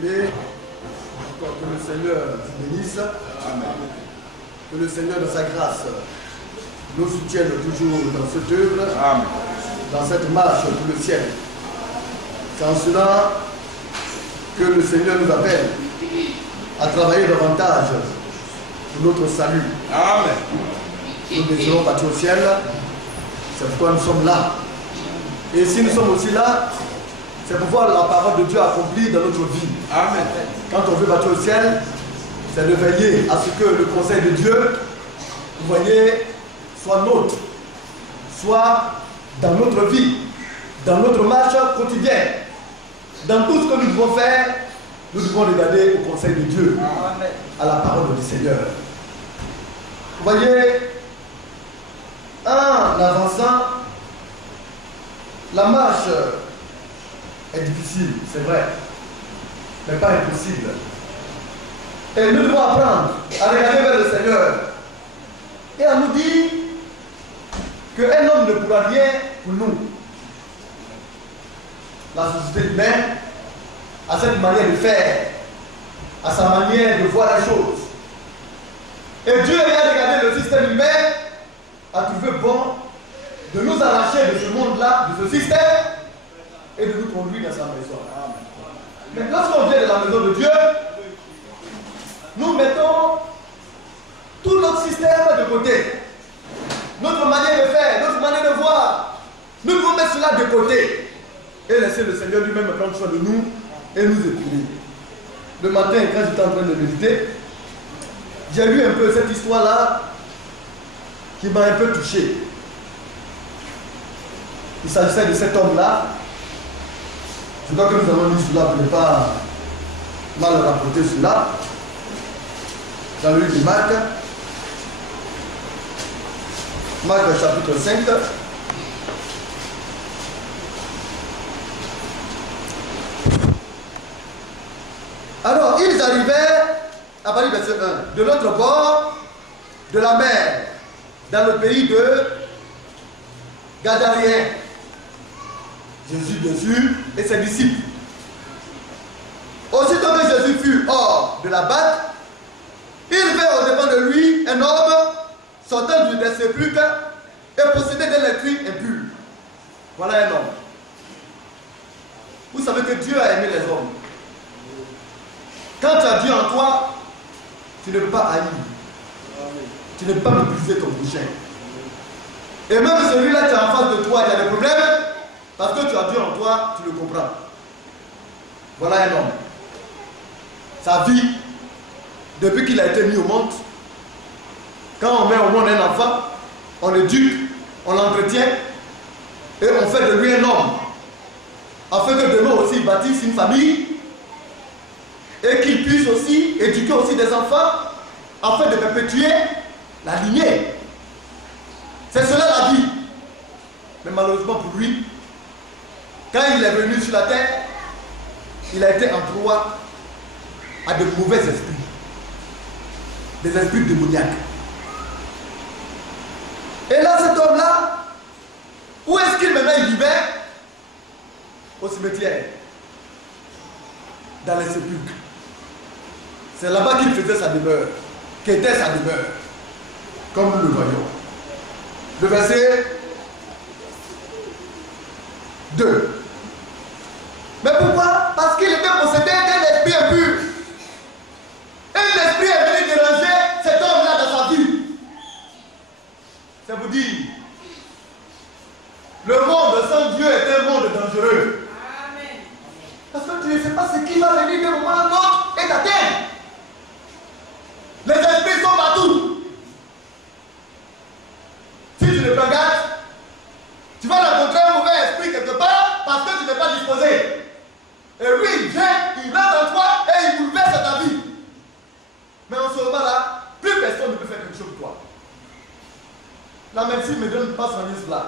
bien-aimés, que le Seigneur vous bénisse. Amen. Que le Seigneur de sa grâce nous soutienne toujours dans cette œuvre, amen, dans cette marche pour le ciel. C'est en cela que le Seigneur nous appelle à travailler davantage pour notre salut. Amen. Nous désirons partir au ciel, c'est pourquoi nous sommes là. Et si nous sommes aussi là, c'est pour voir la parole de Dieu accomplie dans notre vie. Amen. Quand on veut partir au ciel, c'est de veiller à ce que le conseil de Dieu, vous voyez, soit nôtre, soit dans notre vie, dans notre marche quotidienne. Dans tout ce que nous devons faire, nous devons regarder au conseil de Dieu, amen, à la parole du Seigneur. Vous voyez, en avançant, la marche est difficile, c'est vrai, mais pas impossible. Et nous devons apprendre à regarder vers le Seigneur et à nous dire qu'un homme ne pourra rien pour nous. La société humaine a cette manière de faire, à sa manière de voir la chose. Et Dieu ayant regardé le système humain, a trouvé bon de nous arracher de ce monde-là, de ce système, et de nous conduire dans sa maison. Mais lorsqu'on vient de la maison de Dieu, nous mettons tout notre système de côté. Notre manière de faire, notre manière de voir, nous devons mettre cela de côté et laisser le Seigneur lui-même prendre soin de nous et nous épouser. Le matin, quand j'étais en train de méditer, j'ai lu un peu cette histoire-là qui m'a un peu touché. Il s'agissait de cet homme-là. Je crois que nous avons lu cela pour ne pas mal rapporter cela. Dans le livre de Marc. Marc chapitre 5. Alors, ils arrivaient, à partir du verset 1, de l'autre bord de la mer, dans le pays de Gadaréens. Jésus, bien sûr, et ses disciples. Aussitôt que Jésus fut hors de la barque, il vint au-devant de lui un homme sortant des sépulcres et possédé d'un esprit impur. Voilà un homme. Vous savez que Dieu a aimé les hommes. Quand tu as Dieu en toi, tu ne peux pas haïr. Tu ne peux pas mépriser ton prochain. Et même celui-là qui est en face de toi, il y a des problèmes, parce que tu as Dieu en toi, tu le comprends. Voilà un homme. Sa vie, depuis qu'il a été mis au monde, quand on met au monde un enfant, on l'éduque, on l'entretient, et on fait de lui un homme, afin que demain aussi il bâtisse une famille, et qu'il puisse aussi éduquer aussi des enfants, afin de perpétuer la lignée. C'est cela la vie. Mais malheureusement pour lui, quand il est venu sur la terre, il a été en proie à de mauvais esprits. Des esprits démoniaques. Et là, cet homme-là, où est-ce qu'il maintenant il vivait? Au cimetière. Dans les sépulcres. C'est là-bas qu'il faisait sa demeure. Qu'était sa demeure. Comme nous le voyons. Le verset 2. Mais pourquoi? Parce qu'il était possédé d'un esprit impur. Et l'esprit est venu déranger cet homme-là dans sa vie. Ça vous dit, le monde sans Dieu est un monde dangereux. Amen. Parce que tu ne sais pas ce qui va venir d'un moment à l'autre et t'atteindre. Les esprits sont partout. Si tu ne prends garde, tu vas rencontrer un mauvais esprit quelque part parce que tu n'es pas disposé. Et lui, il vient, il rentre en toi et il bouleverse ta vie. Mais en ce moment-là, plus personne ne peut faire quelque chose pour toi. La médecine me donne pas son liste là.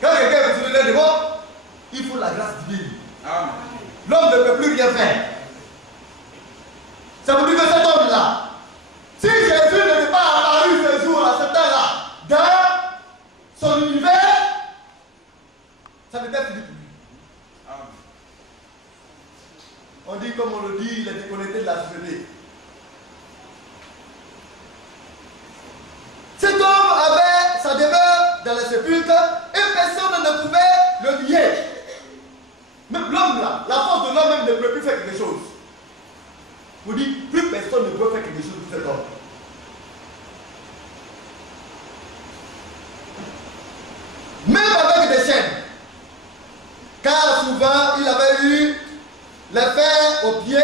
Quand quelqu'un veut se donner devant, il faut la grâce divine. L'homme ne peut plus rien faire. Ça veut dire que cet homme-là, si Jésus n'était pas apparu ce jour à cet heure-là, dans son univers, ça n'était fini pour lui. dit, comme on le dit, il est déconnecté de la société. Cet homme avait sa demeure dans le sépulcre et personne ne pouvait le lier. Même l'homme là, la force de l'homme même ne peut plus faire quelque chose. Vous dites, plus personne ne peut faire quelque chose pour cet homme. Même avec des chaînes. Car souvent, il avait eu les fers aux pieds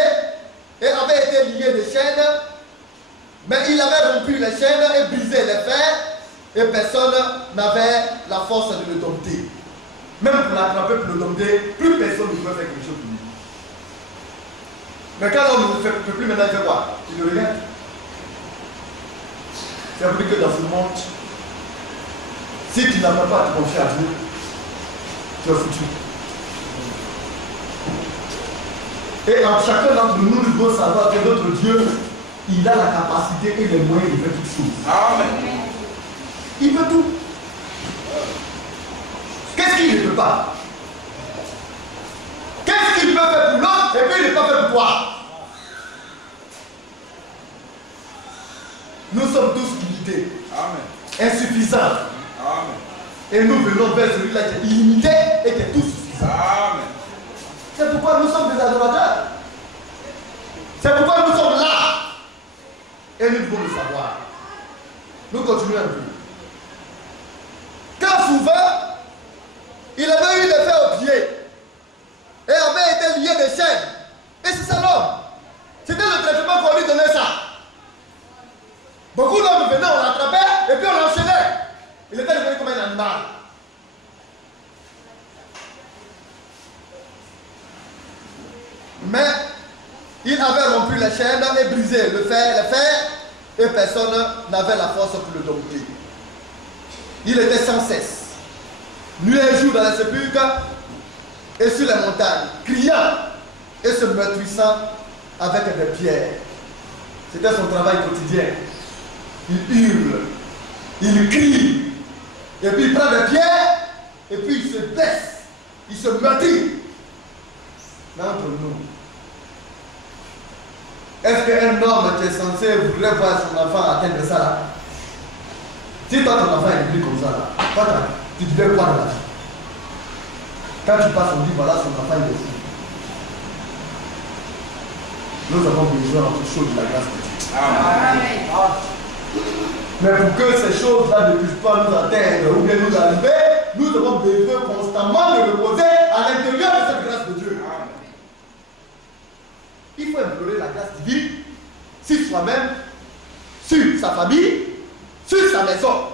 et avait été lié des chaînes. Mais il avait rompu les chaînes et brisé les fers et personne n'avait la force de le dompter. Même pour l'attraper, pour le dompter, plus personne ne peut faire quelque chose pour lui. Mais quand l'homme ne peut plus maintenant, il fait quoi? Il le regarde. C'est vrai que dans ce monde, si tu n'apprends pas à te confier à Dieu, tu es foutu. Et en chacun d'entre nous, nous devons savoir que notre Dieu, il a la capacité et les moyens de faire toutes choses. Amen. Il peut tout. Qu'est-ce qu'il ne peut pas? Qu'est-ce qu'il peut faire pour l'autre et puis il ne peut pas faire pour toi? Nous sommes tous limités. Amen. Insuffisants. Amen. Et nous venons vers celui-là qui est illimité et qui est tout suffisant. Amen. C'est pourquoi nous sommes des adorateurs. C'est pourquoi nous sommes là. Et nous devons le savoir. Nous continuons un peu. Car souvent, il avait eu des fers aux pieds et avait été lié des chaînes. Et c'est ça l'homme. C'était le traitement qu'on lui donnait ça. Beaucoup d'hommes venaient, on l'attrapait et puis on l'enchaînait. Il était devenu comme un animal. Mais il avait rompu les chaînes et brisé les fers, et personne n'avait la force pour le dompter. Il était sans cesse, nuit et jour dans les sépulcres et sur les montagnes, criant et se meurtrissant avec des pierres. C'était son travail quotidien. Il hurle, il crie, et puis il prend des pierres, et puis il se baisse, il se meurtrit. Mais entre nous, est-ce qu'un homme qui est censé voudrait voir son enfant atteindre ça là? Si toi ton enfant est venu comme ça là, toi tu devais quoi dans la vie? Quand tu passes, on dit voilà son enfant il est fou. Nous avons besoin de choses de la grâce de Dieu. Amen. Mais pour que ces choses-là ne puissent pas nous atteindre ou bien nous arriver, nous devons besoin constamment de reposer à l'intérieur de cette grâce de Dieu. Amen. Il faut implorer la grâce divine sur soi-même, sur sa famille, sur sa maison.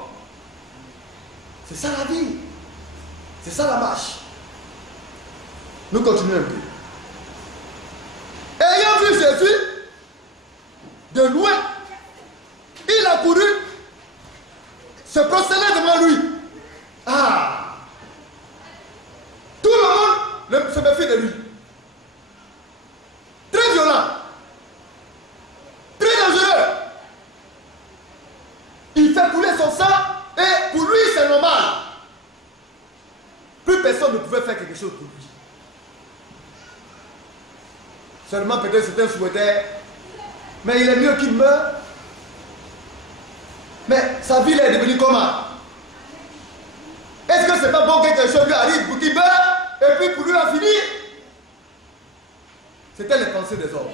C'est ça la vie. C'est ça la marche. Nous continuons un peu. Ayant vu Jésus de loin, il a couru, se prosternait devant lui. Ah! Tout le monde se méfie de lui. Très violent. Très dangereux. Il fait couler son sang et pour lui c'est normal. Plus personne ne pouvait faire quelque chose pour lui. Seulement peut-être certains souhaitaient, mais il est mieux qu'il meure. Mais sa vie est devenue comment? Est-ce que c'est pas bon que quelque chose lui arrive pour qu'il meure et puis pour lui en finir? C'était les pensées des hommes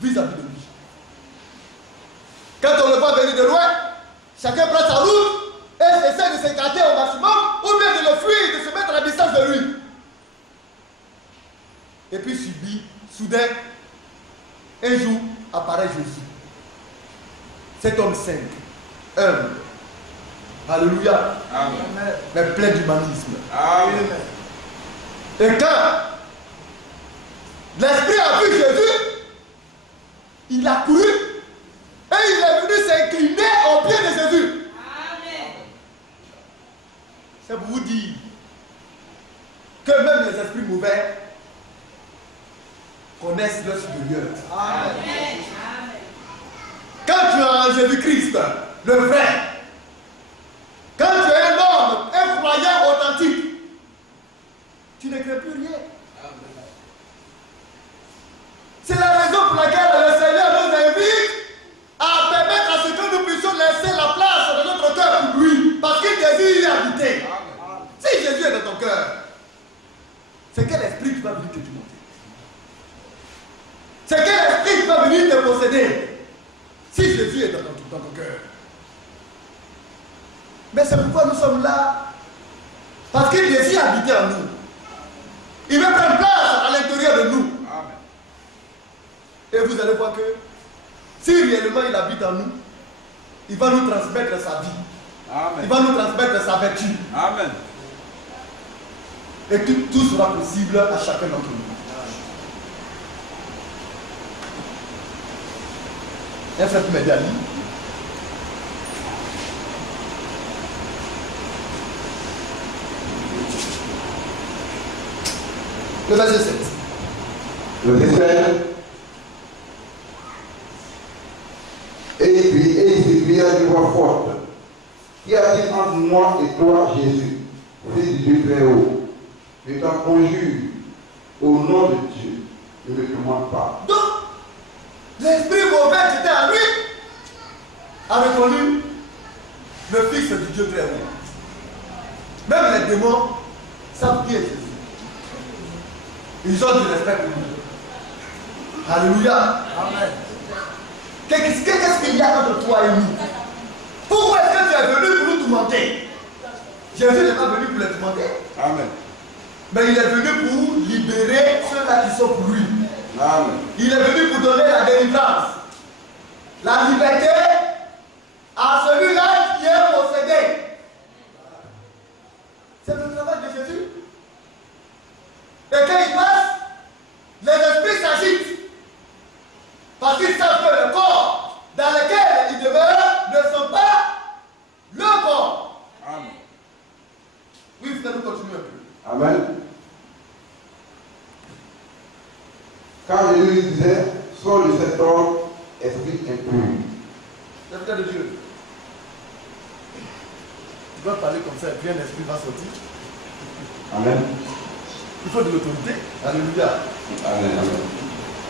vis-à-vis de lui. Quand on le voit venir de loin, chacun prend sa route et essaie de s'écarter au maximum ou bien de le fuir, de se mettre à la distance de lui. Et puis subit, soudain, un jour apparaît Jésus. Cet homme simple, humble, alléluia, amen, mais plein d'humanisme. Amen. Et quand l'Esprit a vu Jésus, il a couru et il est venu s'incliner au pied de Jésus. Amen. C'est pour vous dire que même les esprits mauvais connaissent leur supérieur. Amen. Quand tu es en Jésus-Christ, le vrai, quand tu es un homme, un croyant authentique, tu ne crées plus rien. Amen. habiter. Si Jésus est dans ton cœur, c'est quel esprit qui va venir te monter? C'est quel esprit qui va venir te posséder? Si Jésus est dans ton cœur. Mais c'est pourquoi nous sommes là. Parce qu'il désire habiter en nous. Il veut prendre place à l'intérieur de nous. Amen. Et vous allez voir que si réellement il habite en nous, il va nous transmettre sa vie. Amen. Il va nous transmettre sa vertu. Amen. Et tout sera possible à chacun d'entre nous. Un frère qui m'a dit à lui. Le verset 7. Le verset 7. Et il cria d'une voix forte. Qu'y a-t-il entre moi et toi, Jésus, fils du Dieu très haut? Je t'en conjure, au nom de Dieu, ne me demande pas. Donc, l'esprit mauvais qui était en lui a reconnu le Fils du Dieu très haut. Même les démons savent qui est Jésus. Ils ont du respect pour lui. Alléluia. Amen. Qu'est-ce qu'il y a entre toi et nous? Pourquoi est-ce que tu es venu pour nous tourmenter? Jésus n'est pas venu pour les tourmenter. Amen. Mais il est venu pour libérer ceux-là qui sont pour lui. Amen. Il est venu pour donner la délivrance, la liberté à celui-là qui est possédé. C'est le travail de Jésus. Et quand il passe, les esprits s'agitent. Parce qu'ils savent que le corps dans lequel ils demeurent ne sont pas le corps. Amen. Oui, frère, nous continuons un peu. Amen. Quand Jésus lui disait, sors de cet homme, esprit impur. L'esprit de Dieu. Tu dois parler comme ça et puis un esprit va sortir. Amen. Il faut de l'autorité. Alléluia. Amen.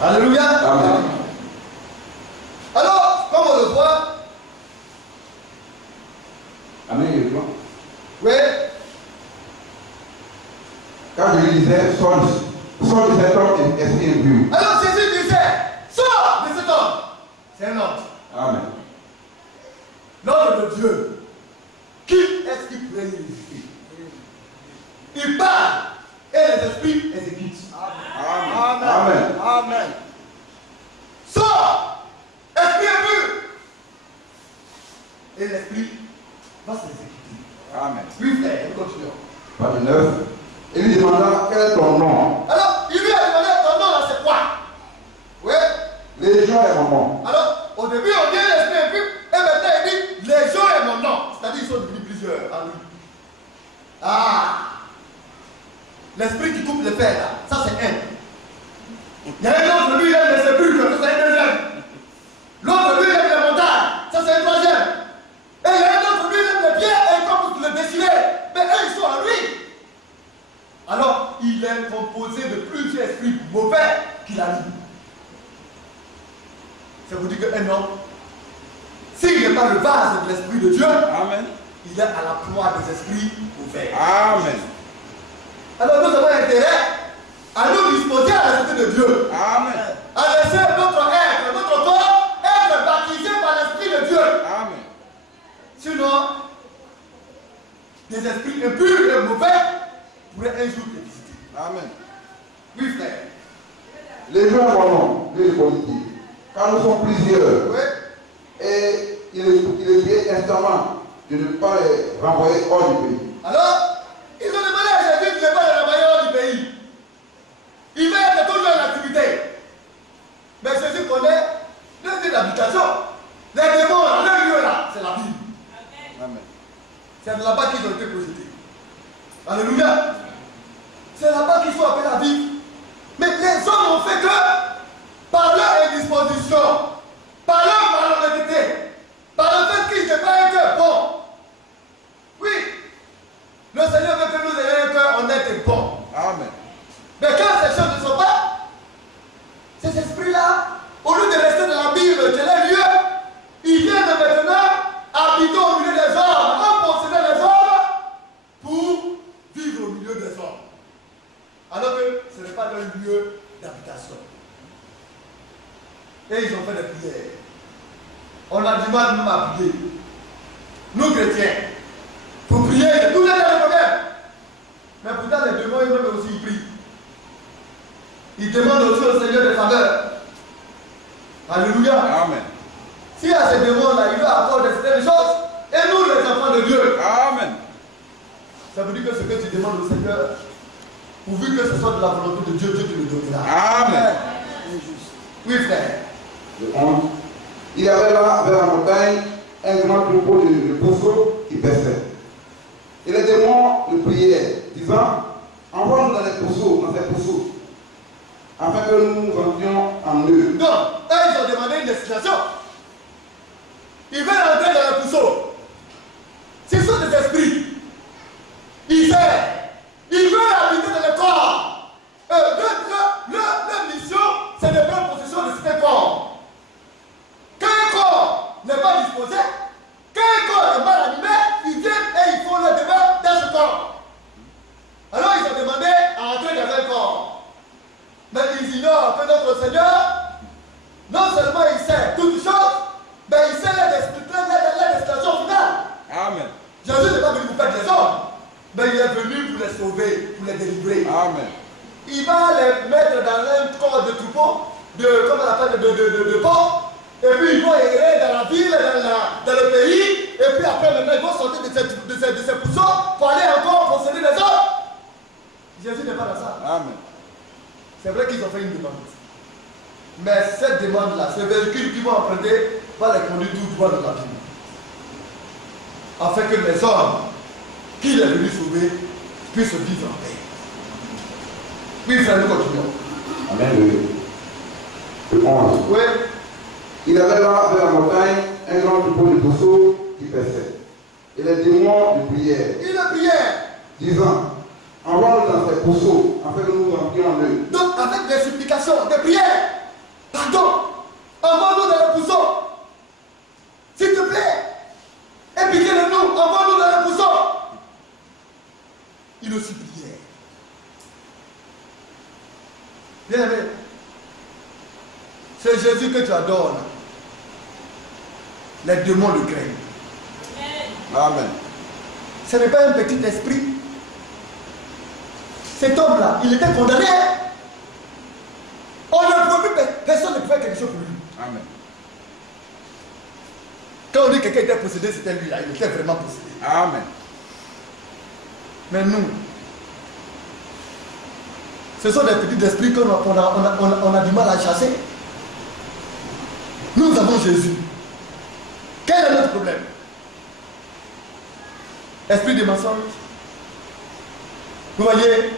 Alléluia. Amen. Alors, comme on le voit. Amen. Oui. Quand je lui disais, sors de cet homme, esprit impur. Alors Jésus disait, sors de cet homme. C'est un ordre. Amen. L'ordre de Dieu. Qui est-ce qui pourrait résister? Il parle et les esprits exécutent. Amen. Amen. Amen. Sors, esprit impur. Et l'esprit va s'exécuter. Amen. Oui, frère, nous continuons. Page 9. Il lui demanda quel est ton nom. Alors, il lui a demandé ton nom là, c'est quoi? Oui. Légion est mon nom. Alors, au début, on dit l'esprit impur, et maintenant il dit Légion est mon nom. C'est-à-dire qu'ils sont devenus plusieurs en lui. Ah! L'esprit qui coupe les fers là, ça c'est un. Il y a un autre, lui, il aime les sépulcres, ça c'est un deuxième. L'autre, lui, il aime les montagnes, ça c'est un troisième. Et il y a un autre, lui, il aime les pieds, et il commence à le déchirer. Mais eux, ils sont en lui. Alors, il est composé de plusieurs esprits mauvais qu'il a mis. Ça vous dit qu'un homme, s'il n'est pas le vase de l'esprit de Dieu, amen, il est à la proie des esprits mauvais. Amen. Alors nous avons intérêt à nous disposer à l'esprit de Dieu. Amen. À laisser notre être, notre corps être baptisé par l'esprit de Dieu. Amen. Sinon, des esprits impurs et mauvais pourraient un jour te visiter. Amen. Oui, frère. Légion est mon nom, lui politique. Quand nous sommes plusieurs, oui, et il est dit instamment de ne pas les renvoyer hors du pays. Alors, ils ont demandé à Jésus de ne pas les renvoyer hors du pays. Il va être toujours en activité. Mais Jésus connaît le lieu d'habitation. Les démons, leur lieu là, c'est la Bible. Amen. C'est de là-bas qu'ils ont été projetés. Alléluia. C'est là-bas qu'ils sont appelés à vivre. Mais les hommes ont fait que, par leur indisposition, par leur malhonnêteté, par le fait qu'ils n'aient pas un cœur bon. Oui, le Seigneur veut que nous ayons un cœur honnête et bon. Amen. Mais quand ces choses ne sont pas, ces esprits-là, au lieu de rester dans la Bible, quel est le lieu, ils viennent maintenant habiter au milieu des hommes, en posséder les hommes, il demande aussi au Seigneur des faveurs. Alléluia. Amen. Si à ces démons-là, il veut accorder certaines choses, et nous, les enfants de Dieu, Amen. ça veut dire que ce que tu demandes au Seigneur, pourvu que ce soit de la volonté de Dieu, Dieu te le donnera. Amen. Oui, frère. Le 11. Il y avait là, vers la montagne, un grand troupeau de pourceaux qui paissaient. Et les démons le priaient, disant, envoie-nous dans les pourceaux, dans ces pourceaux, afin que nous entrions en eux. Donc, eux, ils ont demandé une destination. Ils veulent entrer dans le pourceau. Ce sont des esprits. Ils aiment. Ils veulent habiter dans le corps. Leur mission, c'est de prendre possession de cet corps. Quand un corps n'est pas disposé, quand un corps est mal animé, ils viennent et ils font le débat dans ce corps. Alors ils ont demandé à entrer dans un corps. Mais ils ignorent que notre Seigneur, non seulement il sait toutes choses, mais il sait la destination finale. Amen. Jésus n'est pas venu pour faire des hommes, mais il est venu pour les sauver, pour les délivrer. Amen. Il va les mettre dans un corps de troupeau, comment on appelle, de porc, et puis ils vont errer dans la ville, dans le pays, et puis après maintenant ils vont sortir de ces poussons pour aller encore posséder les hommes. Jésus n'est pas dans ça. Amen. C'est vrai qu'ils ont fait une demande. Mais cette demande-là, ce véhicule qu'ils vont emprunter, va les conduire tout droit dans la vie. Afin que les hommes qu'il est venu sauver puissent vivre en paix. Oui, frère, nous continuons. Amen. Le 11. Oui. Il avait là, vers la montagne, un grand troupeau de pourceaux qui paissaient. Et les démons le priaient, Il le priait. disant, envoie-nous dans ces pourceaux, afin que nous entrions en eux. Donc, avec des supplications, des prières, pardon, envoie-nous dans le pousson. S'il te plaît. Et pitié de nous, envoie-nous dans le pousson. Il le suppliait. Bien aimé, c'est Jésus que tu adores. Les démons le craignent. Amen. Ce n'est pas un petit esprit. Cet homme-là, il était condamné. On ne pouvait plus, personne ne pouvait faire quelque chose pour lui. Amen. Quand on dit que quelqu'un était possédé, c'était lui là, il était vraiment possédé. Amen. Mais nous, ce sont des petits esprits qu'on a du mal à chasser. Nous avons Jésus. Quel est notre problème? Esprit de mensonge. Vous voyez,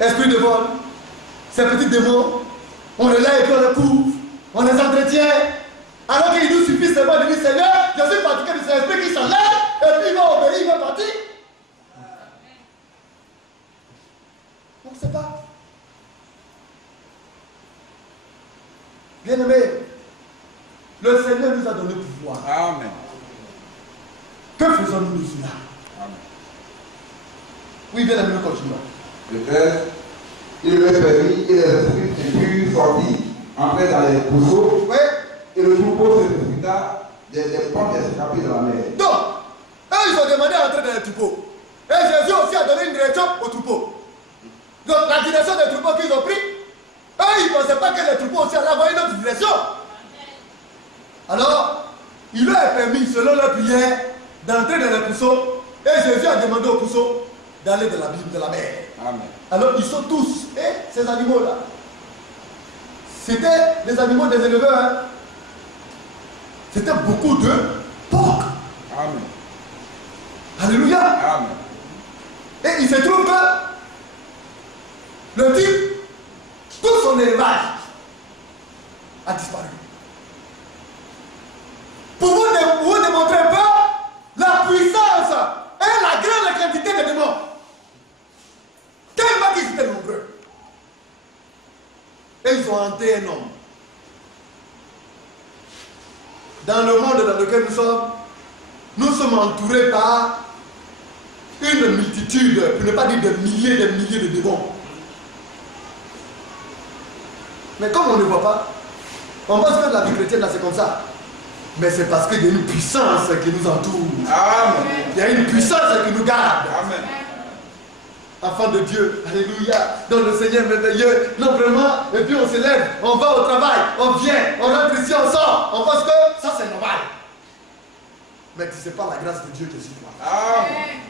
esprit de vol, ces petits démons, on les lève et puis on les couvre, on les entretient. Alors qu'il nous suffit seulement de dire Seigneur, je suis fatigué de ces esprits qui s'enlèvent, et puis il va obéir, il va partir. On ne sait pas. Bien-aimé, le Seigneur nous a donné pouvoir. Amen. Que faisons-nous de cela? Amen. Oui, bien-aimé, nous continuons. Le 13. Il le permit et les esprits purent sortir, entrer dans les pourceaux, Oui. et le troupeau se précipita des pommes escapées dans la mer. Donc, eux, ils ont demandé à entrer dans les troupeaux. Et Jésus aussi a donné une direction au troupeau. Donc, la direction des troupeaux qu'ils ont pris, eux, ils ne pensaient pas que les troupeaux aussi allaient avoir une autre direction. Alors, il leur est permis, selon leur prière, d'entrer dans les pourceaux. Et Jésus a demandé aux pourceaux d'aller dans la mer. Amen. Alors, ils sont tous, et ces animaux-là, c'était des animaux des éleveurs. Hein. C'était beaucoup de porcs. Amen. Alléluia. Amen. Et il se trouve que le type, tout son élevage a disparu. Pour vous démontrer un peu la puissance et la grande quantité de démons. Tellement qu'ils étaient nombreux. Et ils ont hanté un homme. Dans le monde dans lequel nous sommes entourés par une multitude, pour ne pas dire des milliers de démons. Mais comme on ne voit pas, on pense que la vie chrétienne, là, c'est comme ça. Mais c'est parce qu'il y a une puissance qui nous entoure. Amen. Il y a une puissance qui nous garde. Amen. enfants de Dieu, alléluia, dans le Seigneur merveilleux, non vraiment, et puis on se lève, on va au travail, on vient, on rentre ici, on sort, on pense que ça c'est normal. Mais tu ne sais pas la grâce de Dieu qui est sur toi. Amen.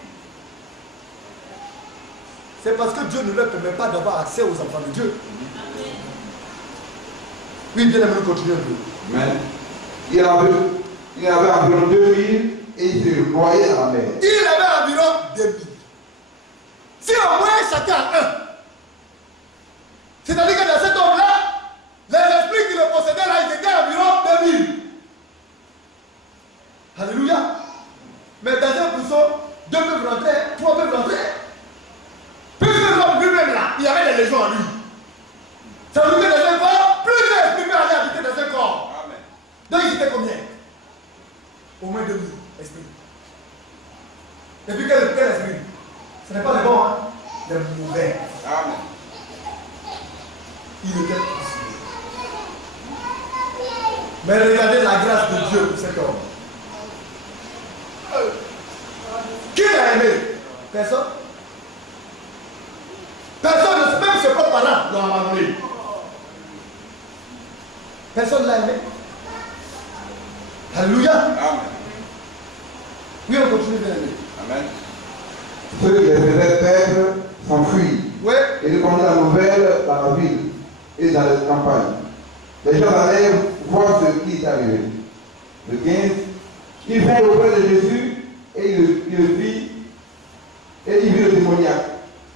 C'est parce que Dieu ne leur permet pas d'avoir accès aux enfants de Dieu. Oui, bien aimé, nous continuons un peu. Amen. Il y avait environ 2000 et il se noyait dans la mer. Il avait environ 2000. Si au moins chacun a un. C'est-à-dire que dans cet homme-là, les esprits qui le possédaient là, ils étaient environ 2000. Alléluia. Mais dans un pousson, 2 peuvent rentrer, 3 peuvent rentrer. Puisque l'homme lui-même là, il y avait des légions en lui. Ça veut dire que dans un corps, plus d'esprits peuvent aller habiter dans un corps. Amen. Donc ils étaient combien? Au moins 2000 esprits. Et puis quel esprit? Ce n'est pas les bons, hein? Les mauvais. Amen. Il était possédé. Mais regardez la grâce de Dieu pour cet homme. Qui l'a aimé? Personne. Personne, même ses propres parents l'ont abandonné. Personne ne l'a aimé. Alléluia. Amen. Oui, on continue bien aimé. Amen. Ceux qui les faisaient perdre s'enfuient Oui. et répandaient la nouvelle dans la ville et dans les campagnes. Les gens allaient voir ce qui est arrivé. Le 15, il vint auprès de Jésus et il le vit, et il vit le démoniaque,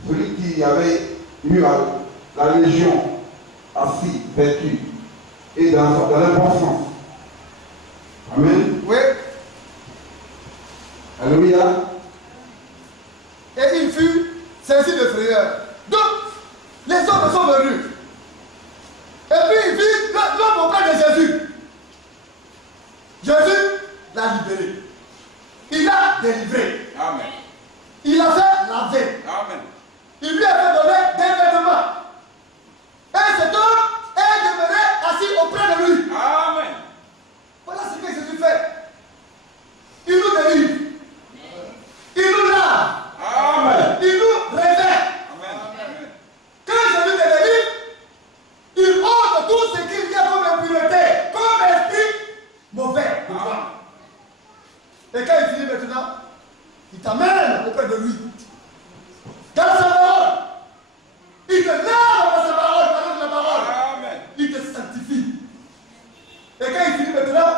celui qui avait eu la légion assis, vêtu, et dans un bon sens. Amen. Oui. Alléluia. Et il fut saisi de frayeur. Donc, les hommes sont venus. Et puis il vit l'homme auprès de Jésus. Jésus l'a libéré. Il l'a délivré. Amen. Il a fait laver. Amen. Il lui a fait donner des vêtements. Et cet homme est demeuré assis auprès de lui. Amen. Voilà ce que Jésus fait. Il nous délivre. Il nous lave. Amen. Il nous révèle. Amen. Quand Jésus te délivre, il ôte tout ce qu'il y a comme impureté, comme esprit mauvais de toi. Et quand il finit maintenant, il t'amène auprès de lui. Dans sa parole, il te lave dans sa parole, par la parole. Amen. Il te sanctifie. Et quand il finit maintenant,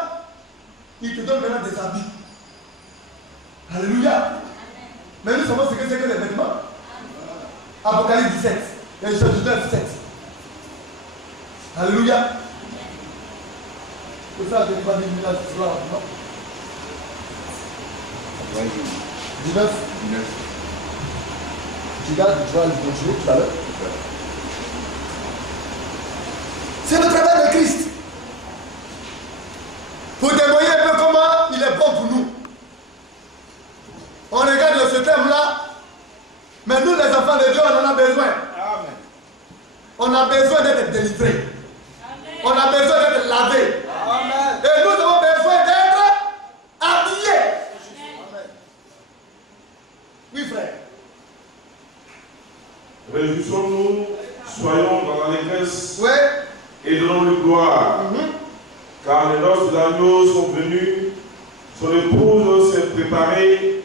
il te donne maintenant des habits. Alléluia. Mais nous savons ce que c'est que les vêtements. Apocalypse 17, Genèse 19, 7. Alléluia. C'est ça, je ne vais pas dire là ce soir, non? 19. Tu vas le continuer tout à l'heure. C'est le travail de Christ. Pour témoigner un peu comment il est bon pour nous. On regarde ce thème-là, mais nous les enfants de Dieu, on en a besoin. Amen. On a besoin d'être délivrés. On a besoin d'être lavés. Amen. Et nous avons besoin d'être habillés. Oui, frère. Réjouissons-nous, soyons dans l'allégresse Oui. et donnons-lui gloire, car les noces de l'agneau sont venues, son épouse s'est préparée,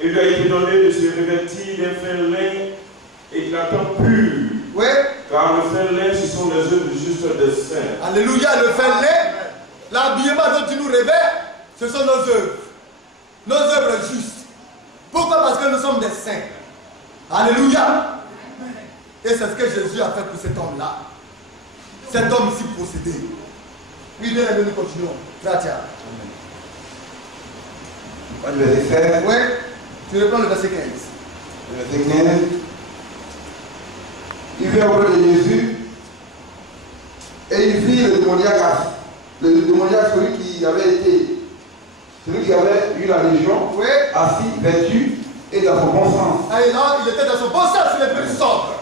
et lui a été donné de se revêtir d'un fin lin et d'un temps pur, Oui. car le fin lin, ce sont les œuvres justes des saints. Alléluia, le fait lait, l'habillement dont tu nous révèles, ce sont nos œuvres. Nos œuvres justes. Pourquoi? Parce que nous sommes des saints. Alléluia. Et c'est ce que Jésus a fait pour cet homme-là. Cet homme ici possédé. Oui, bien aimé, nous continuons. Gratia. Le verset 16. Oui. Tu reprends le verset 15. Le verset 15. Il vient auprès de Jésus et il vit le démoniaque, celui qui avait eu la légion, Oui. assis, vêtu et dans son bon sens. Et là, il était dans son bon sens, il est plus sobre.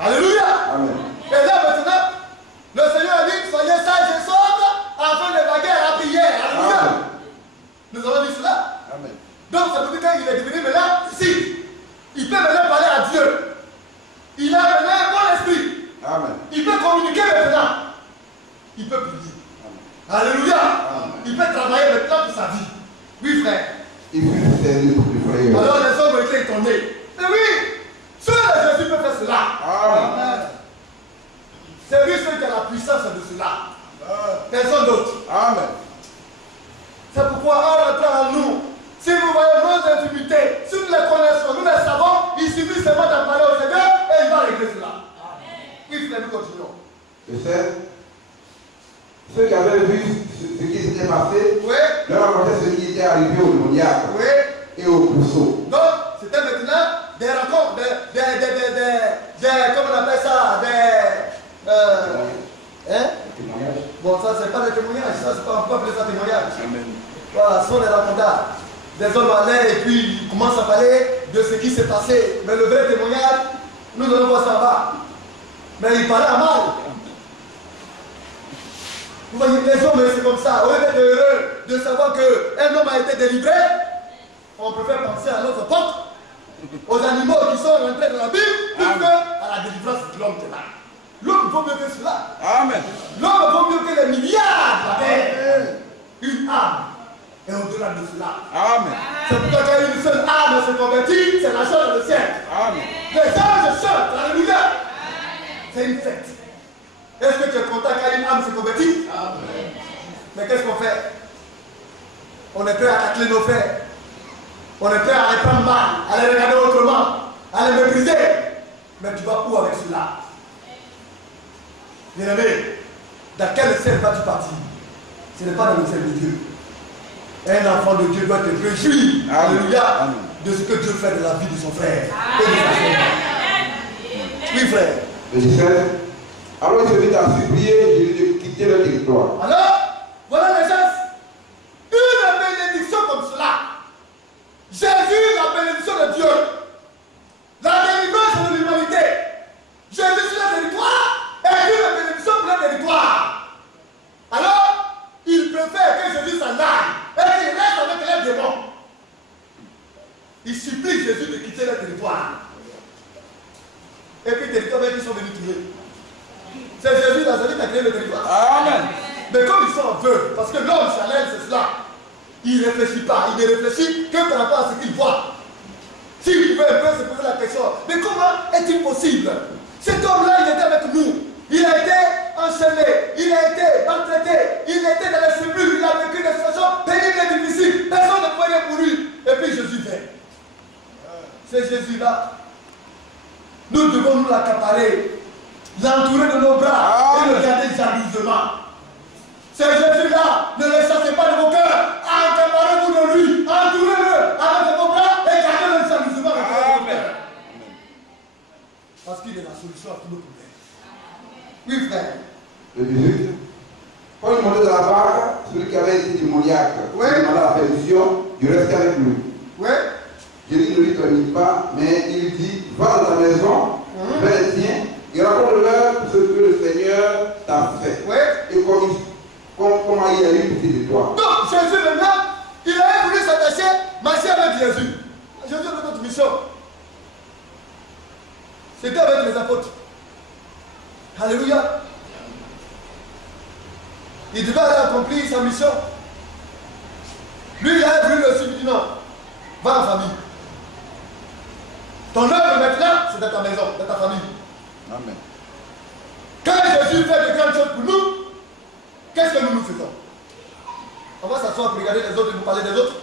Alléluia. Amen. Et là maintenant, le Seigneur a dit, soyez sages et sobres afin de vaguer à la prière. Alléluia. Amen. Nous avons dit cela. Amen. Donc ça veut dire qu'il est devenu maintenant ici. Il peut maintenant parler à Dieu. demander. Mais oui, seul Jésus peut faire cela. Amen. C'est lui seul qui a la puissance de cela. Personne d'autre. Amen. C'est pourquoi en rentrant en nous, si vous voyez nos infimités, si nous les connaissons, nous les savons, il suffit seulement d'en parler au Seigneur et il va régler cela. Oui, frère, nous continuons. Je sais, ceux qui avaient vu ce qui s'était passé, Oui, leur racontaient ce qui était arrivé au démoniaque oui. et au Rousseau. Donc, c'était maintenant des rencontres, comment on appelle ça, hein? Bon, ça, c'est pas des témoignages, ça, c'est pas, on peut appeler ça témoignage. Amen. Voilà, ce sont des racontages. Des hommes allaient et puis ils commencent à parler de ce qui s'est passé. Mais le vrai témoignage, nous allons voir ça là-bas. Mais il parlait à mal. Vous voyez, les hommes, c'est comme ça. Au lieu d'être heureux de savoir qu'un homme a été délivré, on préfère penser à notre époque, aux animaux qui sont rentrés dans la Bible, plus qu'à la délivrance de l'homme qui est là. L'homme vaut mieux que cela. Amen. L'homme vaut mieux que les milliards de la terre. Une âme. Et au-delà de cela. Amen. C'est pourquoi quand une seule âme se convertit, c'est la joie de le ciel. Amen. Les anges chantent, alléluia. C'est une fête. Est-ce que tu es content quand une âme se convertit? Amen. Mais qu'est-ce qu'on fait? On est prêt à tacler nos frères. On est prêt à les prendre mal, à les regarder autrement, à les mépriser. Mais tu vas où avec cela? Bien-aimé, dans quel ciel vas-tu partir? Ce n'est pas dans le ciel de Dieu. Un enfant de Dieu doit être réjoui, alléluia, de ce que Dieu fait de la vie de son frère et de sa sœur. Oui, frère. Le 17. Alors il se mit à supplier Jésus de quitter le territoire. Alors, voilà les gens. Une bénédiction comme cela. Jésus, la bénédiction de Dieu. La délivrance de l'humanité. Jésus sur le territoire et Dieu la bénédiction pour le territoire. Alors, il préfère que Jésus s'en aille et qu'il reste avec les démons. Il supplie Jésus de quitter le territoire. Et puis, les territoires qui sont venus trouver. C'est Jésus Nazareth qui a créé le territoire. Amen. Mais comme ils sont aveugles, parce que l'homme charnel, c'est cela. Il ne réfléchit pas, il ne réfléchit que par rapport à ce qu'il voit. S'il pouvait un peu se poser la question, mais comment est-il possible? Cet homme-là, il était avec nous. Il a été enchaîné, il a été maltraité, il était dans les sépulcres, il a vécu des situations pénibles et difficiles. Personne ne pouvait rien pour lui. Et puis Jésus vient. C'est Jésus-là. Nous devons nous l'accaparer, l'entourer de nos bras et le garder jalousement. C'est Jésus-là. Ne le chassez pas de vos cœurs. Accaparez-vous de lui. Entourez-le avec vos bras et gardez-le jalousement avec vos cœurs. Parce qu'il est la solution à tous nos problèmes. Oui, frère. Le 18. Quand il montait dans la barque, celui qui avait été démoniaque, il demanda la permission, il restait avec lui. Oui. Jésus ne lui permit pas, mais il dit, va dans ta maison, fais les tiens, et raconte-leur ce que le Seigneur t'a fait. Oui. Et comment il a eu pitié de toi. Donc, Jésus maintenant, il avait voulu s'attacher, marcher avec Jésus. Jésus avait notre mission. C'était avec les apôtres. Alléluia. Il devait aller accomplir sa mission. Lui, il avait voulu le suivre. Il dit non, va en famille. Ton œuvre maintenant, c'est dans ta maison, dans ta famille. Amen. Quand Jésus fait de grandes choses pour nous, qu'est-ce que nous faisons? On va s'asseoir pour regarder les autres et vous parler des autres.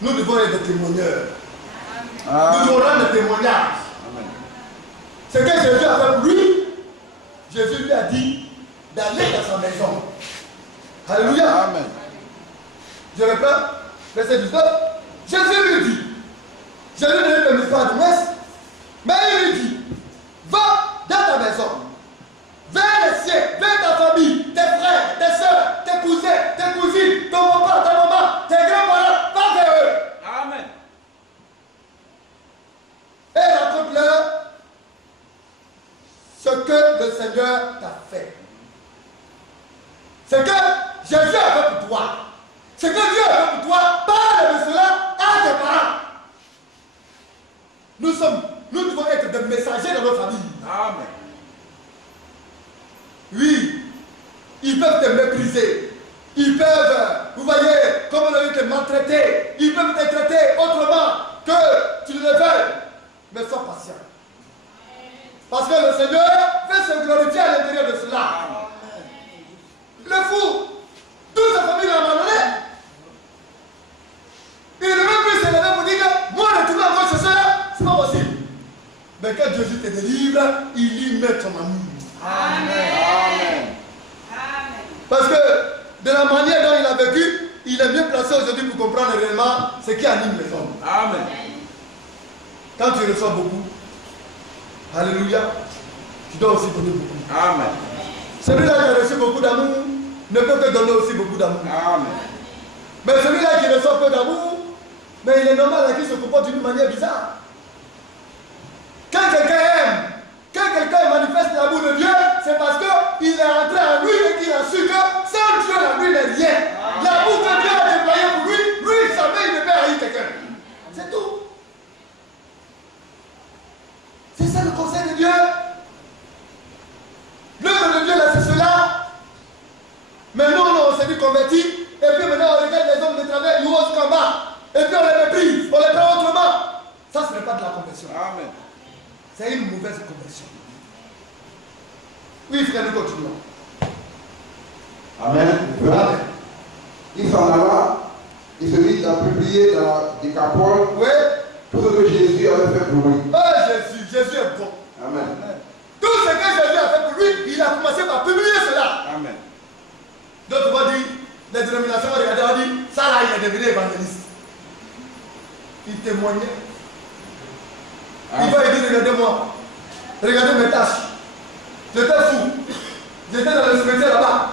Nous devons être des témoigneurs. Nous devons rendre des témoignages. Ce que Jésus a fait pour lui, Jésus lui a dit d'aller dans sa maison. Alléluia. Amen. Je reprends, verset 19. Jésus lui dit, Jésus ne lui permet pas de messe, mais il lui dit, va dans ta maison, vers les siens, vers ta famille, tes frères, tes soeurs, tes cousins, tes cousines, ton papa, ta maman, tes grands-parents, va vers eux. Amen. Et raconte-leur ce que le Seigneur t'a fait. Ce que Jésus a fait pour toi. Ce que Dieu a fait pour toi, parle de cela à tes parents. Nous devons être des messagers dans nos familles. Amen. Oui, ils peuvent te mépriser. Ils peuvent, vous voyez, comme on a dit, te maltraiter. Ils peuvent te traiter autrement que il y met ton amour. Amen. Parce que de la manière dont il a vécu, il est mieux placé aujourd'hui pour comprendre réellement ce qui anime les hommes. Amen. Quand tu reçois beaucoup, alléluia, tu dois aussi donner beaucoup. Amen. Celui-là qui a reçu beaucoup d'amour ne peut que donner aussi beaucoup d'amour. Amen. Mais celui-là qui reçoit peu d'amour, mais il est normal qu'il se comporte d'une manière bizarre. Quand quelqu'un aime, quand quelqu'un manifeste l'amour de Dieu, c'est parce qu'il est entré en lui et qu'il a su que sans Dieu, la vie n'est rien. L'amour que Dieu a déployé pour lui, lui, jamais il ne peut haïr quelqu'un. C'est tout. C'est ça le conseil de Dieu. L'œuvre de Dieu, là, c'est cela. Mais nous, on s'est dit convertis, et puis maintenant, on regarde les hommes de travers, ils osent combat, et puis on les méprise, on les prend autrement. Ça, ce n'est pas de la conversion. Amen. C'est une mauvaise conversion. Oui, frère, nous continuons. Amen. Amen. Il s'en alla, il se mit à publier dans la Décapole Oui. tout ce que Jésus avait fait pour lui. Oh Jésus, Jésus est bon. Amen. Tout ce que Jésus a fait pour lui, il a commencé par publier cela. Amen. D'autres vont dire, les dénominations vont regarder, vont dire, ça là, il est devenu évangéliste. Il témoignait. Il va lui dire, regardez-moi, regardez mes tâches. J'étais fou. J'étais dans le cimetière là-bas.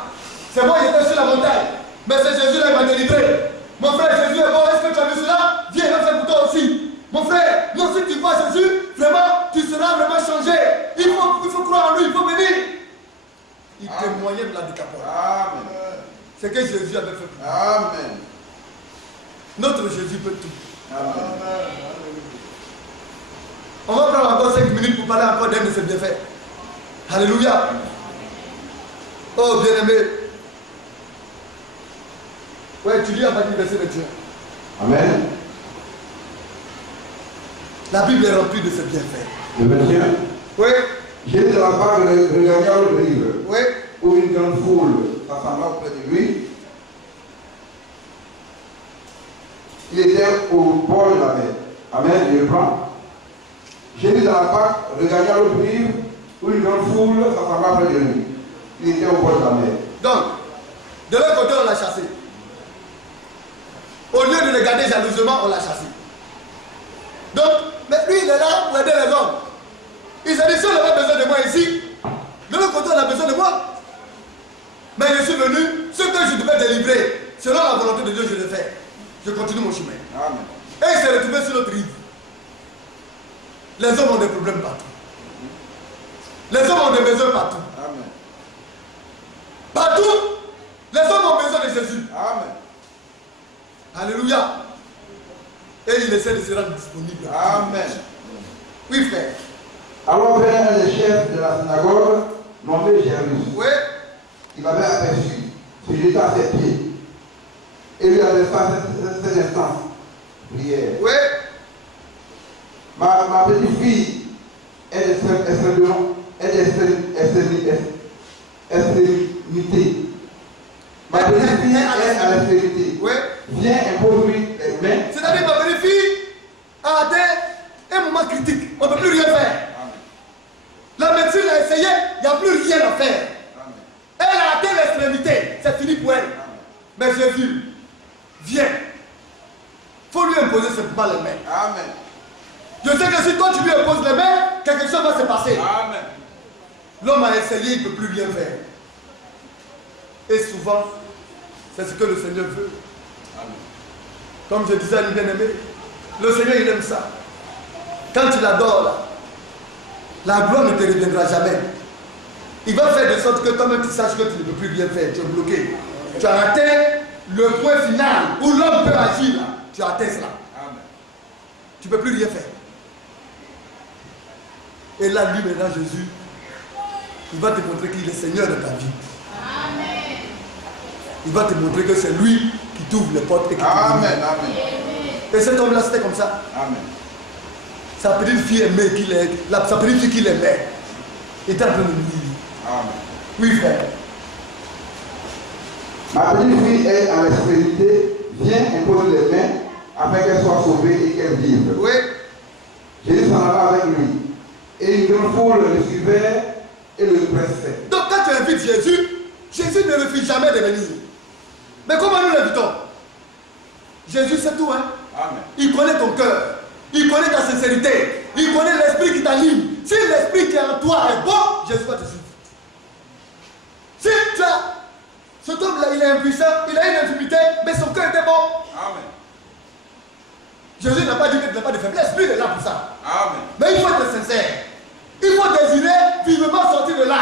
C'est moi qui étais sur la montagne. Mais c'est Jésus là qui m'a délivré. Mon frère, Jésus est bon. Est-ce que tu as vu cela? Viens, il va faire pour toi aussi. Mon frère, non, si tu vois Jésus, vraiment, tu seras vraiment changé. Il faut croire en lui, il faut venir. Il témoignait de la Décapole. Amen. C'est que Jésus avait fait pour lui. Amen. Notre Jésus peut tout. Amen. On va prendre encore 5 minutes pour parler encore d'un de ses bienfaits. Alléluia. Oh, bien-aimé. Ouais, tu lis à partir du verset 21. Amen. La Bible est remplie de ses bienfaits. Le 21. Oui, Jésus dans la barque regagna le rive, oui, où une grande foule s'assembla auprès de lui. Il était au bord de la mer. Amen. Je reprends. Jésus dans la barque regagna l'autre rive, où une grande foule s'assembla près de lui. Il était au bord de la mer. donc, de l'autre côté, on l'a chassé. Au lieu de le garder jalousement, on l'a chassé. Donc, mais lui, il est là pour aider les hommes. Il s'est dit, si on n'a pas besoin de moi ici, de l'autre côté, on a besoin de moi. Mais je suis venu, ce que je devais délivrer, selon la volonté de Dieu, je le fais. Je continue mon chemin. Amen. Et il s'est retrouvé sur l'autre rive. Les hommes ont des problèmes partout. Les hommes ont des besoins partout. Amen. Partout, les hommes ont besoin de Jésus. Amen. Alléluia. Et il essaie de se rendre disponible. Amen. Oui, frère. Alors vint un des chefs de la synagogue, nommé Jairus. Oui. Il m'avait aperçu, se jeta à ses pieds, et lui adressa cette instance. Prière. Oui. Ma petite fille est extrémité. Ma petite fille est à l'extrémité. Oui. Viens, impose-lui les mains. C'est-à-dire ma petite fille a atteint un moment critique. On ne peut plus rien faire. La médecine a essayé, il n'y a plus rien à faire. Elle a atteint l'extrémité. C'est fini pour elle. Mais Jésus, viens. Il faut lui imposer simplement les mains. Amen. Je sais que si toi tu lui imposes les mains, quelque chose va se passer. Amen. L'homme a essayé, il ne peut plus rien faire. Et souvent, c'est ce que le Seigneur veut. Amen. Comme je disais à une bien-aimée, le Seigneur il aime ça. Quand tu l'adores là, la gloire ne te reviendra jamais. Il va faire de sorte que toi-même tu saches que tu ne peux plus rien faire, tu es bloqué. Tu as atteint le point final où l'homme peut agir là. Tu as atteint cela. Amen. Tu ne peux plus rien faire. Et là, lui maintenant, Jésus, il va te montrer qu'il est Seigneur de ta vie. Amen. Il va te montrer que c'est lui qui t'ouvre les portes et qui Amen. t'ouvre. Amen. Et cet homme-là, c'était comme ça. Amen. Sa petite fille aimait qu'il est, sa petite fille qu'il aimait, était en train de mourir. Amen. Oui, frère. Ma petite fille est à l'extrémité. Viens, impose les mains afin qu'elle soit sauvée et qu'elle vive. Oui. Jésus s'en alla avec lui. Et Et une grande foule le suivait et le pressait. Donc quand tu invites Jésus, Jésus ne refuse jamais de venir. Mais comment nous l'invitons? Jésus sait tout, hein? Amen. Il connaît ton cœur. Il connaît ta sincérité. Il connaît l'esprit qui t'anime. Si l'esprit qui est en toi est bon, Jésus va te suivre. Si tu as... Cet homme-là, il est impuissant, il a une infirmité, mais son cœur était bon. Amen. Jésus n'a pas dit qu'il n'a pas de faiblesse. Lui, il est là pour ça. Amen. Mais il faut être sincère. Il faut désirer vivement sortir de là.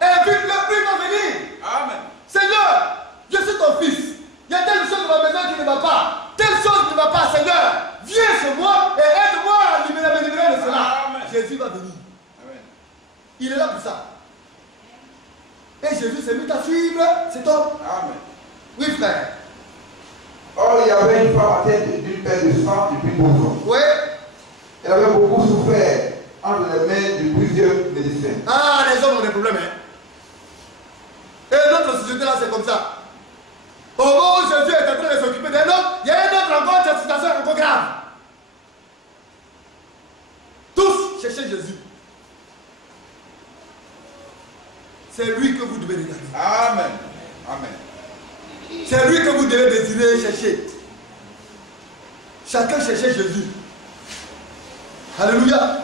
Invite-le, lui va venir. Amen. Seigneur, je suis ton fils. Il y a telle chose dans ma maison qui ne va pas. Telle chose qui ne va pas, Seigneur. Viens chez moi et aide-moi à me libérer de cela. Amen. Jésus va venir. Amen. Il est là pour ça. Et Jésus s'est mis à suivre cet homme. Amen. Oui, frère. Or, il y avait une femme atteinte d'une perte de sang depuis 12 ans. Oui. Elle avait beaucoup souffert entre les mains de plusieurs médecins. Ah, les hommes ont des problèmes, hein. Et notre société-là, c'est comme ça. Au moment où Jésus est en train de s'occuper d'un autre, il y a une autre encore, cette situation est encore grave. Tous cherchez Jésus. C'est lui que vous devez regarder. Amen. Amen. C'est lui que vous devez désirer chercher. Chacun cherchait Jésus. Alléluia. Amen.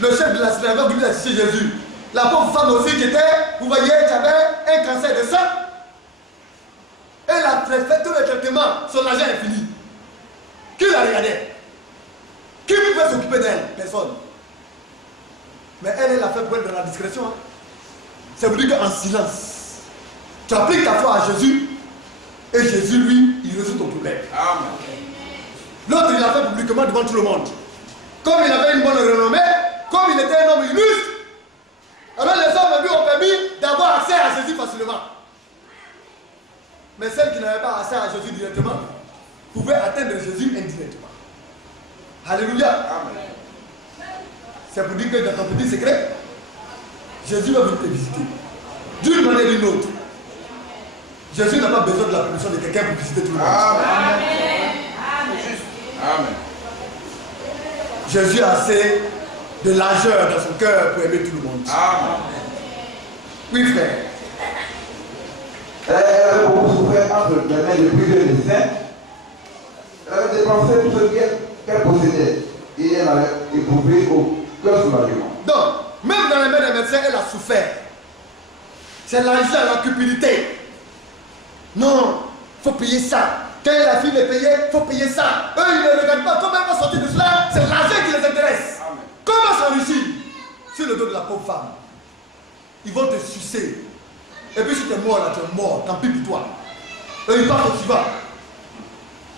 Le chef de la synagogue lui a cherché Jésus. La pauvre femme aussi qui était, vous voyez, qui avait un cancer de sang. Elle a fait tout le traitement, son argent est fini. Qui la regardait? Qui pouvait s'occuper d'elle? Personne. Mais elle a fait pour être dans la discrétion. Hein. Ça veut dire qu'en silence, tu appliques ta foi à Jésus et Jésus, lui, il résout ton problème. Amen. L'autre, il l'a fait publiquement devant tout le monde. Comme il avait une bonne renommée, comme il était un homme illustre, alors les hommes lui ont permis d'avoir accès à Jésus facilement. Mais celles qui n'avaient pas accès à Jésus directement pouvaient atteindre Jésus indirectement. Alléluia. Amen. C'est pour dire que dans ton petit secret, Jésus va venir te visiter. D'une manière ou d'une autre. Jésus n'a pas besoin de la permission de quelqu'un pour visiter tout le monde. Amen. Amen. Jésus a assez de largeur dans son cœur pour aimer tout le monde. Amen. Oui, frère. Elle avait beaucoup souffert entre les mains de plusieurs médecins. Elle avait dépensé tout ce qu'elle possédait. Et elle avait éprouvé aucun soulagement. Donc, même dans les mains des médecins, elle a souffert. C'est l'argent, la cupidité. Non, il faut payer ça. Quand la fille est payée, il faut payer ça. Eux, ils ne regardent pas comment elle va sortir de cela. C'est l'argent qui les intéresse. Amen. Comment s'enrichir sur le dos de la pauvre femme? Ils vont te sucer. Et puis si tu es mort là, tu es mort. Tant pis pour toi. Eux, ils partent au suivant.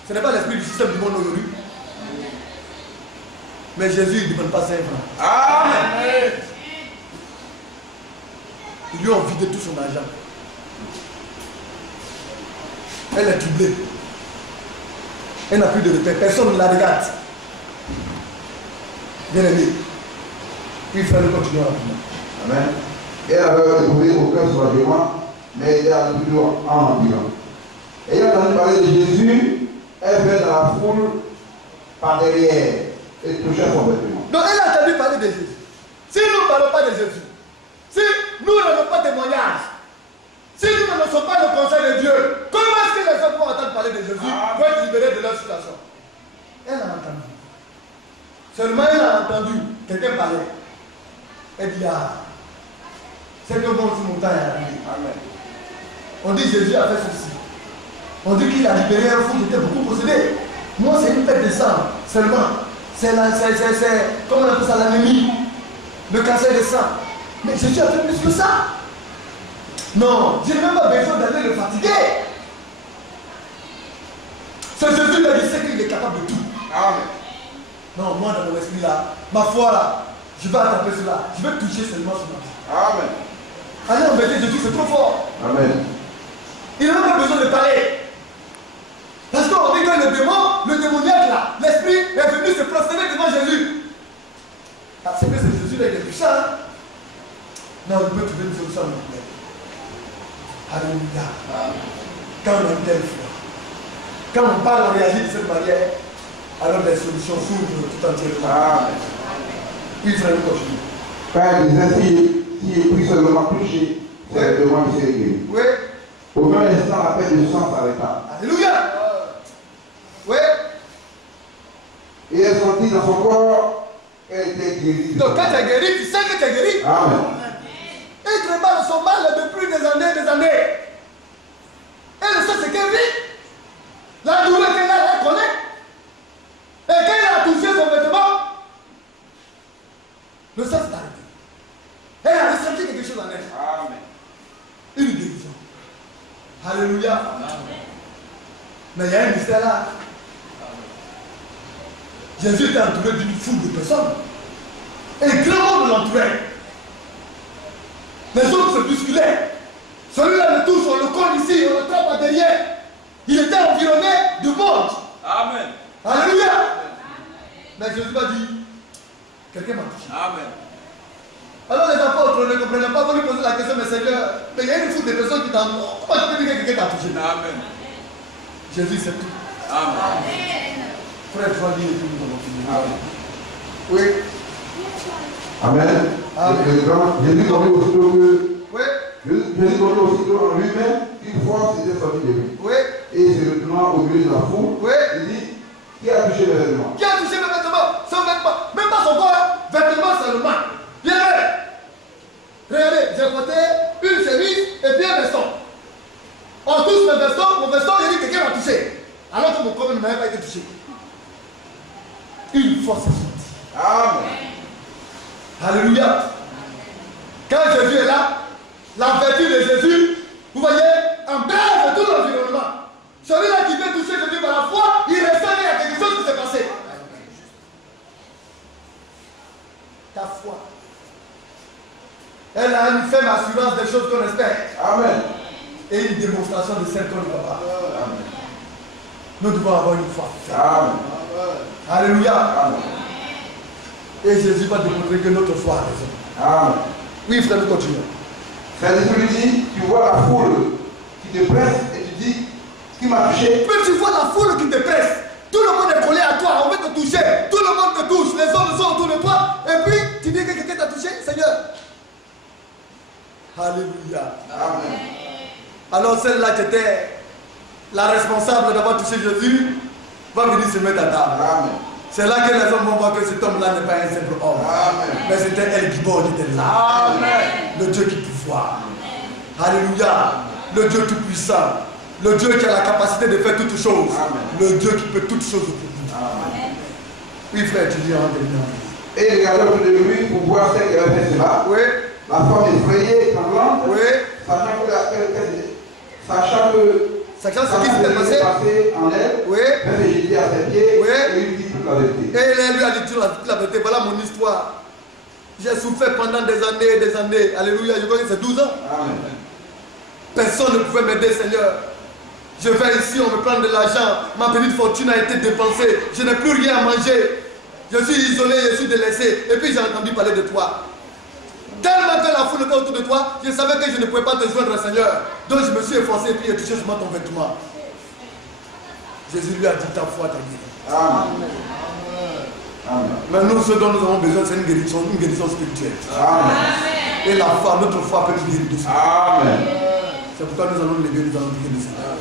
Ce n'est pas l'esprit du système du monde aujourd'hui. Mais Jésus, il ne demande pas 5 francs. Amen. Ils lui ont vidé tout son argent. Elle est troublée. Elle n'a plus de repère. Personne ne la regarde. Bien aimé. Puis il fallait continuer rapidement. Amen. Et elle avait éprouvé aucun soulagement, mais elle était toujours en ambulant. Ayant entendu parler de Jésus, elle vint dans la foule par derrière et toucha son vêtement. Donc elle a entendu parler de Jésus. Si nous ne parlons pas de Jésus, si nous n'avons pas de témoignage, si nous ne sommes pas le conseil de Dieu, comment est-ce que les hommes vont entendre parler de Jésus pour être libérés de leur situation? Elle a entendu. Seulement elle a entendu quelqu'un parler. Elle dit, ah, c'est que bon, ce montagne est arrivé. Amen. On dit Jésus a fait ceci. On dit qu'il a libéré un fou qui était beaucoup possédé. Moi, c'est une perte de sang seulement. C'est comment on appelle ça, l'anémie, le cancer de sang. Mais Jésus a fait plus que ça. Non, je n'ai même pas besoin d'aller le fatiguer. Ce Jésus m'a dit, c'est qu'il est capable de tout. Amen. Non, moi dans mon esprit là, ma foi là, je vais attraper cela. Je vais toucher seulement ce matin. Amen. Allez embêter Jésus, c'est trop fort. Amen. Il n'a même pas besoin de parler. Parce qu'on dit que le démon, le démoniaque là, l'esprit est venu se prosterner devant Jésus. Ah, c'est que c'est Jésus là, il est puissant. Hein? Non, il peut trouver une solution à mon problème. Alléluia. Quand on a une telle foi, quand on parle, on réagit de cette manière, alors les solutions s'ouvrent tout entièrement. Amen. Il frère, nous continuons. Car il disait, si je puis seulement toucher, c'est de moi qui serai guéri. Oui. Au même instant, la paix du sang s'arrêta. Alléluia. Oui. Et elle sentit dans son corps qu'elle était guérie. Donc quand tu es guéri, tu sais que tu es guéri. Amen. Il travaille son mal depuis des années. Elle sait ce qu'elle vit. La douleur qu'elle a, elle connaît. Et quand elle a touché son vêtement, le sang s'est arrêté. Elle a ressenti quelque chose en elle. Amen. Une guérison. Alléluia. Mais il y a un mystère là. Jésus était entouré d'une foule de personnes. Et grand monde l'entourait. Les autres se bousculaient. Celui-là le touche, on le colle ici, on le trappe à derrière. Il était environné de monde. Amen. Alléluia. Mais Jésus m'a dit, quelqu'un m'a touché. Amen. Alors les apôtres ne comprenaient pas, vous lui posez la question, mais Seigneur, mais il y a une foule de personnes qui t'ont... Comment tu peux dire que quelqu'un t'a touché? Amen. Jésus c'est tout. Amen. Frère, tu vas dire et puis nous allons finir. Amen. Oui. Amen. Amen. Jésus comprit aussitôt que Oui. Jésus comprit aussitôt en lui-même qu'une force était sortie de lui. Oui. Et se retournant au milieu de la foule, Oui. il dit, qui a touché le vêtement? Qui a touché mes vêtements? Son vêtement. Même pas son corps. Vêtements seulement. Bien regardez. Regardez, j'ai porté une chemise et puis un veston. On touche mes vestons, mon veston, il dit que quelqu'un m'a touché. Alors que mon corps ne m'avait pas été touché. Une force est sortie. Amen. Alléluia. Quand Jésus est là, la vertu de Jésus, vous voyez, embrase tout l'environnement. Celui-là qui veut toucher Jésus par la foi, il ressent qu'il y a quelque chose qui s'est passé. Ta foi. Elle a une ferme assurance des choses qu'on espère. Amen. Et une démonstration de celle qu'on ne voit pas. Nous devons avoir une foi. Amen. Alléluia. Amen. Et Jésus va démontrer que notre foi a raison. Amen. Oui, frère, nous continuons. C'est Jésus lui dit, tu vois la foule qui te presse et tu dis, qui m'a touché? Mais tu vois la foule qui te presse. Tout le monde est collé à toi, on veut te toucher. Tout le monde te touche, les hommes sont autour de toi. Et puis, tu dis que quelqu'un t'a touché, Seigneur. Alléluia. Amen. Alors celle-là qui était la responsable d'avoir touché Jésus, va venir se mettre à table. Amen. C'est là que les hommes vont voir que cet homme-là n'est pas un simple homme. Amen. Mais c'était El Gibor qui était là. Amen. Le Dieu qui peut voir. Alléluia. Le Dieu tout-puissant. Le Dieu qui a la capacité de faire toutes choses. Amen. Le Dieu qui peut toutes choses pour nous. Amen. Oui, frère, tu dis en terminant. Et il regardait autour de lui pour voir celle qui avait fait cela. Oui, La femme effrayée, tremblante, oui. sachant que Sachant ce qui s'était passé. en elle, Oui. elle s'est jetée à ses pieds Oui. et lui dit toute la vérité. Et il lui a dit toute la vérité. Voilà mon histoire. J'ai souffert pendant des années et des années. Alléluia. Je crois que c'est 12 ans. Amen. Personne ne pouvait m'aider, Seigneur. Je vais ici, on me prend de l'argent. Ma petite fortune a été dépensée. Je n'ai plus rien à manger. Je suis isolé, je suis délaissé. Et puis j'ai entendu parler de toi. Tellement que la foule était autour de toi, je savais que je ne pouvais pas te joindre, Seigneur. Donc je me suis efforcé et puis j'ai touché seulement ton vêtement. Jésus lui a dit, ta foi t'a guéri. Amen. Amen. Mais nous, ce dont nous avons besoin, c'est une guérison spirituelle. Amen. Et la foi, notre foi peut nous guérir de ça. Amen. C'est pourquoi nous allons lever, nous allons prier le Seigneur.